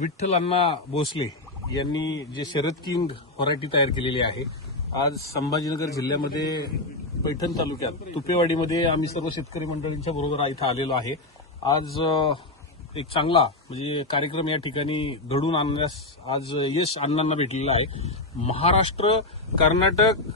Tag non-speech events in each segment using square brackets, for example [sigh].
विठ्ठल अण्णा भोसले यांनी जे Sharad king variety तयार केलेली आहे आज संभाजीनगर जिल्ह्यामध्ये पैठण तालुक्यात तुपेवाडीमध्ये आम्ही सर्व शेतकरी मंडळींच्या बरोबर इथं आलेलो आहे. आज एक चांगला म्हणजे कार्यक्रम या ठिकाणी घडून आणण्यास आज यश अण्णांना भेटलेला आहे. महाराष्ट्र कर्नाटक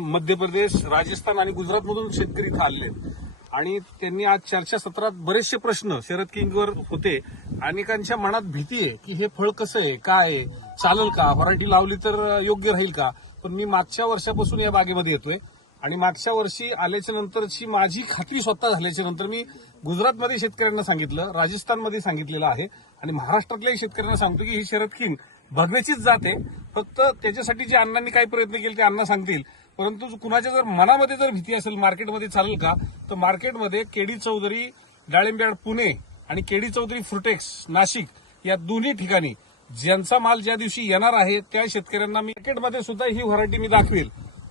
मध्य प्रदेश राजस्थान आणि गुजरातमधून शेतकरी इथं आलेले आहेत. आणि त्यांनी आज चर्चासत्रात बरेचसे प्रश्न शरद किंगवर होते. अनेकांच्या मनात भीती आहे की हे फळ कसं आहे काय आहे चालेल का? व्हरायटी लावली तर योग्य राहील का? पण मी मागच्या वर्षापासून या बागेमध्ये येतोय. आणि मागच्या वर्षी आल्याच्या नंतरची माझी खात्री स्वतः झाल्याच्यानंतर मी गुजरातमध्ये शेतकऱ्यांना सांगितलं राजस्थानमध्ये सांगितलेलं आहे. आणि महाराष्ट्रातल्याही शेतकऱ्यांना सांगतो की ही शरद किंग बघण्याचीच जात आहे. फक्त त्याच्यासाठी जे अण्णांनी काही प्रयत्न केले ते अण्णा सांगतील. परंतु कुणाच्या जर मनामध्ये जर भीती असेल मार्केटमध्ये चालेल का तर मार्केटमध्ये केडी चौधरी डाळिंब्याड पुणे आणि केडी चौधरी फ्रुटेक्स नाशिक या दोन्ही ठिकाणी ज्यांचा माल ज्या दिवशी येणार आहे त्या शेतकऱ्यांना मी मार्केटमध्ये सुद्धा ही व्हरायटी मी दाखवेल.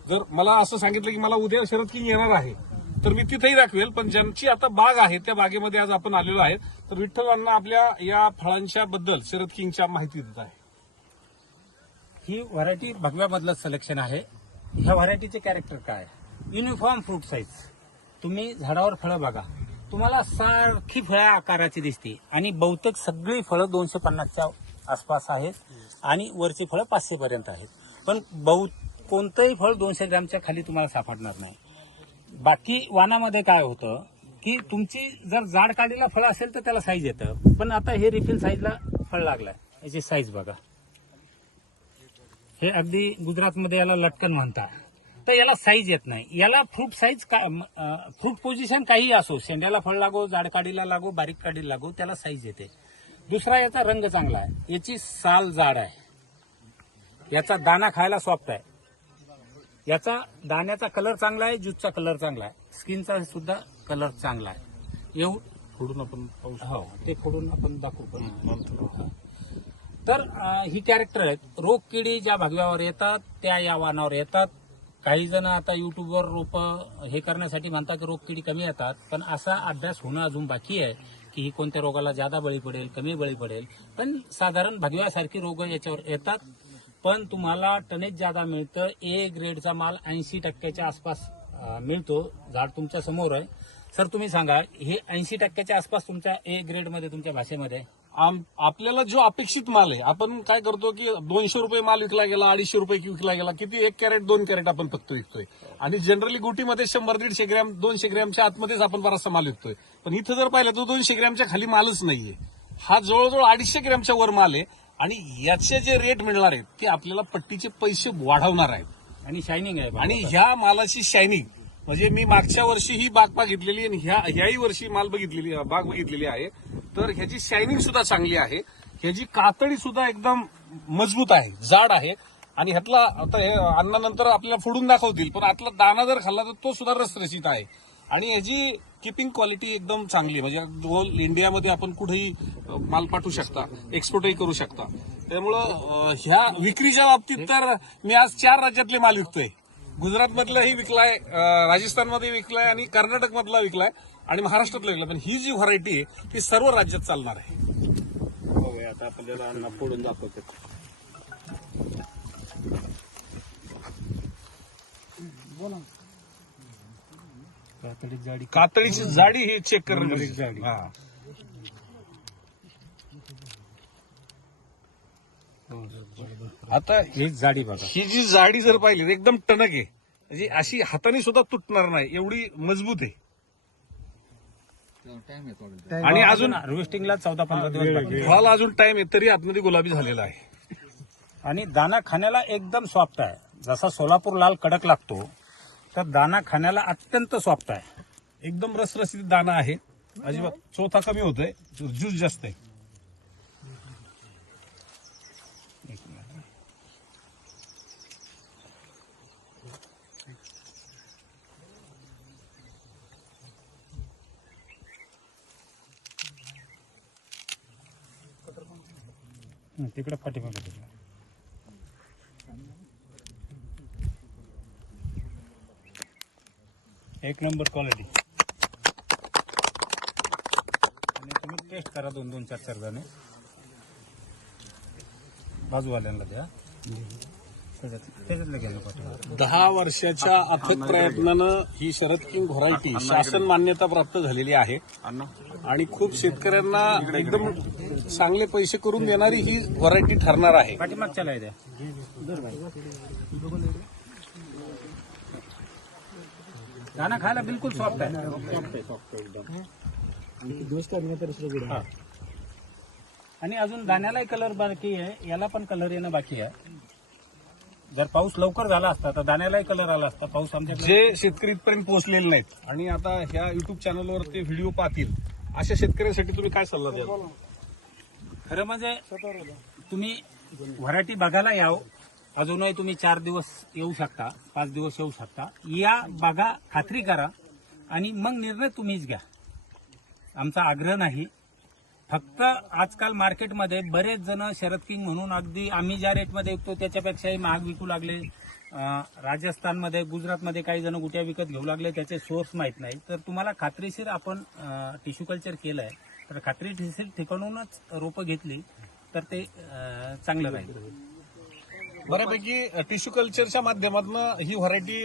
जर मला असं सांगितलं की मला उद्या शरद किंग येणार आहे तर मी तिथेही दाखवेल. पण ज्यांची आता बाग आहे त्या बागेमध्ये आज आपण आलेलो आहे तर विठ्ठलांना आपल्या या फळांच्या बद्दल शरद किंगच्या माहिती देत आहे ही व्हरायटी भगव्यामधलं सिलेक्शन आहे. ह्या व्हरायटीचे कॅरेक्टर काय? युनिफॉर्म फ्रूट साईज तुम्ही झाडावर फळं बघा. तुम्हाला सारखी फळं आकाराची दिसते. आणि बहुतेक सगळी फळं दोनशे पन्नासच्या आसपास आहेत आणि वरची फळं पाचशे पर्यंत आहेत. पण बहु कोणतंही फळ दोनशे ग्रॅमच्या खाली तुम्हाला सापडणार नाही. बाकी वानामध्ये काय होतं की तुमची जर जाड काढलेला फळ असेल तर त्याला साईज येतं. पण आता हे रिफिल साईजला फळ लागलाय. याची साईज बघा. हे अगदी गुजरातमध्ये याला लटकन म्हणतात. तर याला साईज येत नाही. याला फ्रूट साईज फ्रूट पोझिशन काही असो शेंड्याला फळ लागो जाड काडीला लागो बारीक काडीला लागो त्याला साईज येते. दुसरा याचा रंग चांगला आहे. याची साल जाड आहे. याचा दाना खायला सॉफ्ट आहे. याचा दाण्याचा कलर चांगला आहे ज्यूसचा कलर चांगला आहे. स्किनचा सुद्धा कलर चांगला आहे. एवढं फोडून आपण हो. ते फोडून आपण दाखवू पण. तर ही कॅरेक्टर आहेत. रोग किडी ज्या भगव्यावर येतात त्या या वाहनावर येतात. काही जण आता युट्यूबवर रोप हे करण्यासाठी म्हणतात की रोग किडी कमी येतात. पण असा अभ्यास होणं अजून बाकी आहे की ही कोणत्या रोगाला जादा बळी पडेल कमी बळी पडेल. पण साधारण भगव्यासारखी रोग याच्यावर येतात. पण तुम्हाला टनेज जादा मिळतं ए ग्रेडचा माल ऐंशी टक्क्याच्या आसपास मिळतो. झाड तुमच्यासमोर आहे. सर तुम्ही सांगा हे ऐंशी टक्क्याच्या आसपास तुमच्या ए ग्रेडमध्ये तुमच्या भाषेमध्ये आम- आपल्याला जो अपेक्षित माल आहे आपण काय करतो की दोनशे रुपये माल विकला गेला अडीचशे रुपये विकला गेला किती एक कॅरेट दोन कॅरेट आपण फक्त विकतोय. आणि जनरली गुटीमध्ये शंभर दीडशे ग्रॅम दोनशे ग्रॅमच्या आतमध्येच आपण बराचसा माल विकतोय. पण इथं जर पाहिलं तर दोनशे ग्रॅमच्या खाली मालच नाहीये. हा जवळजवळ अडीचशे ग्रॅमच्या वर माल आहे. आणि याचे जे रेट मिळणार आहेत ते आपल्याला पट्टीचे पैसे वाढवणार आहेत. आणि शायनिंग आहे. आणि ह्या मालाची शायनिंग म्हणजे मी मागच्या वर्षी ही बाग बघितलेली आणि ह्या ह्याही वर्षी माल बघितलेली बाग बघितलेली आहे. तर ह्याची शायनिंग सुद्धा चांगली आहे. ह्याची कातडी सुद्धा एकदम मजबूत आहे जाड आहे. आणि ह्यातला आता हे अन्नानंतर आपल्याला फोडून दाखवतील पण आतला दाना जर खाल्ला तर तो सुद्धा रसरशीत आहे. आणि ह्याची किपिंग क्वालिटी एकदम चांगली म्हणजे होल इंडियामध्ये आपण कुठेही माल पाठवू शकता एक्सपोर्टही करू शकता. त्यामुळं ह्या विक्रीच्या बाबतीत तर मी आज चार राज्यातले माल विकतोय. गुजरातमधलाही विकलाय राजस्थानमध्ये विकलाय आणि कर्नाटकमधला विकलाय आणि महाराष्ट्रातला विकलाय. पण ही जी व्हरायटी आहे ती सर्व राज्यात चालणार आहे. बघूया आता आपल्याला फोडून दाखवतो. जाडी. ही चेक करणं बारीक गरजेचं आहे. जाडी. आता ही जाडी बघा. ही जी जाडी जर पाहिली तर एकदम टणक आहे. म्हणजे अशी हाताने सुद्धा तुटणार नाही. एवढी मजबूत आहे. आणि अजून हार्वेस्टिंगला चौदा पंधरा दिवस बाकी. फळाला अजून टाइम आहे तरी आतमध्ये गुलाबी झालेला आहे. आणि दाना खाण्याला एकदम सॉफ्ट आहे. जसा सोलापूर लाल कडक लागतो तर दाना खाण्याला अत्यंत सॉफ्ट आहे. एकदम रसरशीत दाना आहे. अजिबात चौथा कमी होतोय. ज्यूस जास्त आहे हं, तिकडे पाठीमागे तिकडे. एक नंबर क्वालिटी. आणि तुम्ही टेस्ट करा दोन दोन चार चार जण. बाजूवाल्यांना द्या. दहा वर्षाच्या अथक प्रयत्नानं ही शरद किंग व्हरायटी शासन मान्यता प्राप्त झालेली आहे. आणि खूप शेतकऱ्यांना एकदम चांगले पैसे करून देणारी ही व्हरायटी ठरणार आहे. दाना खायला बिलकुल सॉफ्ट आहे. हा. आणि अजून दाण्यालाही कलर बाकी आहे. याला पण कलर येणं बाकी आहे. जर पाऊस लवकर झाला असता तर दाण्यालाही कलर आला असता. पाऊस आमच्याकडे जे शेतकरी इथपर्यंत पोहोचलेले नाहीत आणि आता ह्या युट्यूब चॅनलवर ते व्हिडिओ पाहतील अशा शेतकऱ्यांसाठी तुम्ही काय सल्ला द्याल? खरं म्हणजे तुम्ही व्हरायटी बघायला याव. अजूनही तुम्ही चार दिवस येऊ शकता पाच दिवस येऊ शकता. या बघा खात्री करा आणि मग निर्णय तुम्हीच घ्या. आमचा आग्रह नाही. फक्त आजकाल मार्केटमध्ये बरेच जण शरद किंग म्हणून अगदी आम्ही ज्या रेटमध्ये विकतो त्याच्यापेक्षाही महाग विकू लागले. राजस्थानमध्ये गुजरातमध्ये काही जण गुट्या विकत घेऊ लागले त्याचे सोर्स माहीत नाही. तर तुम्हाला खात्रीशीर आपण टिश्यू कल्चर केलं आहे तर खात्रीशीर ठिकाणूनच रोपं घेतली तर ते चांगलं राहील. बऱ्यापैकी टिश्यू कल्चरच्या माध्यमातून ही व्हरायटी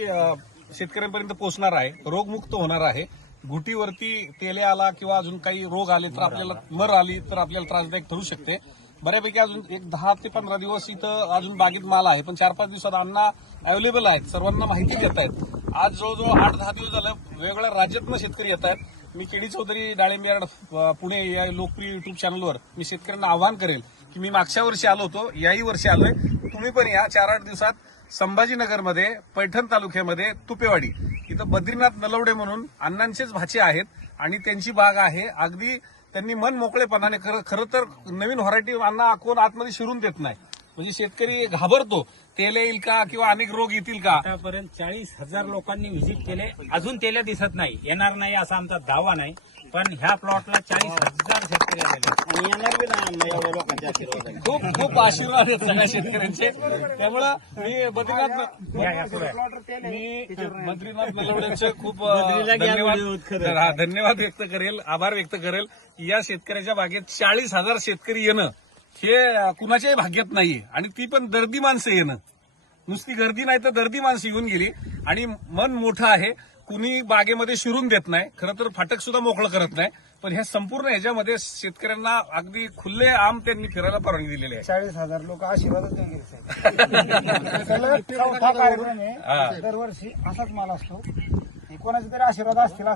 शेतकऱ्यांपर्यंत पोहोचणार आहे. रोगमुक्त होणार आहे. गुटीवरती तेले आला किंवा अजून काही रोग आले तर आपल्याला मर आली तर आपल्याला त्रासदायक ठरू शकते. बऱ्यापैकी अजून एक दहा ते पंधरा दिवस इथं अजून बागेत माल आहे. पण चार पाच दिवसात अण्णा अवेलेबल आहेत. सर्वांना माहिती देत आहेत. आज जवळजवळ आठ दहा दिवस झालं वेगवेगळ्या राज्यातनं शेतकरी येत आहेत. मी केडी चौधरी डाळिंब यार्ड पुणे या लोकप्रिय युट्यूब चॅनलवर मी शेतकऱ्यांना आवाहन करेल की मी मागच्या वर्षी आलो होतो याही वर्षी आलोय. तुम्ही पण या चार आठ दिवसात संभाजीनगरमध्ये पैठण तालुक्यामध्ये तुपेवाडी इथं बद्रीनाथ नलवडे म्हणून अण्णांचेच भाचे आहेत आणि त्यांची बाग आहे. अगदी त्यांनी मन मोकळेपणाने खरं खरं तर नवीन व्हरायटी अण्णा कोण आतमध्ये शिरून देत नाही. म्हणजे शेतकरी घाबरतो तेल येईल का किंवा अनेक रोग येतील का? आतापर्यंत चाळीस हजार लोकांनी व्हिजिट केले अजून तेल्या दिसत नाही येणार नाही असा आमचा दावा नाही. पण ह्या प्लॉटला चाळीस हजार शेतकरी आलेले आहेत. आणि येणार बी नाही अण्णा एवढ्या लोकांच्या आशीर्वादाने. खूप खूप आशीर्वाद आहेत सगळ्या शेतकऱ्यांचे. त्यामुळं मी बद्रीनाथ या, या पुढे. मी बद्रीनाथ खूप अ, धन्यवाद. हा, धन्यवाद व्यक्त करेल आभार व्यक्त करेल. या शेतकऱ्याच्या बागेत चाळीस हजार शेतकरी येणं हे अ, कुणाच्याही भाग्यात नाहीये. आणि ती पण दर्दी माणसं येणं. नुसती गर्दी नाही तर दर्दी माणसं येऊन गेली. आणि मन मोठं आहे. कुणी बागेमध्ये शिरून देत नाही खरं तर फाटक सुद्धा मोकळं करत नाही पण ह्या संपूर्ण ह्याच्यामध्ये शेतकऱ्यांना अगदी खुल्ले आम त्यांनी फिरायला परवानगी दिलेली आहे. चाळीस हजार लोक आशीर्वादच देऊन [laughs] दरवर्षी असाच माल असतो. हे कोणाचे तरी आशीर्वाद असतील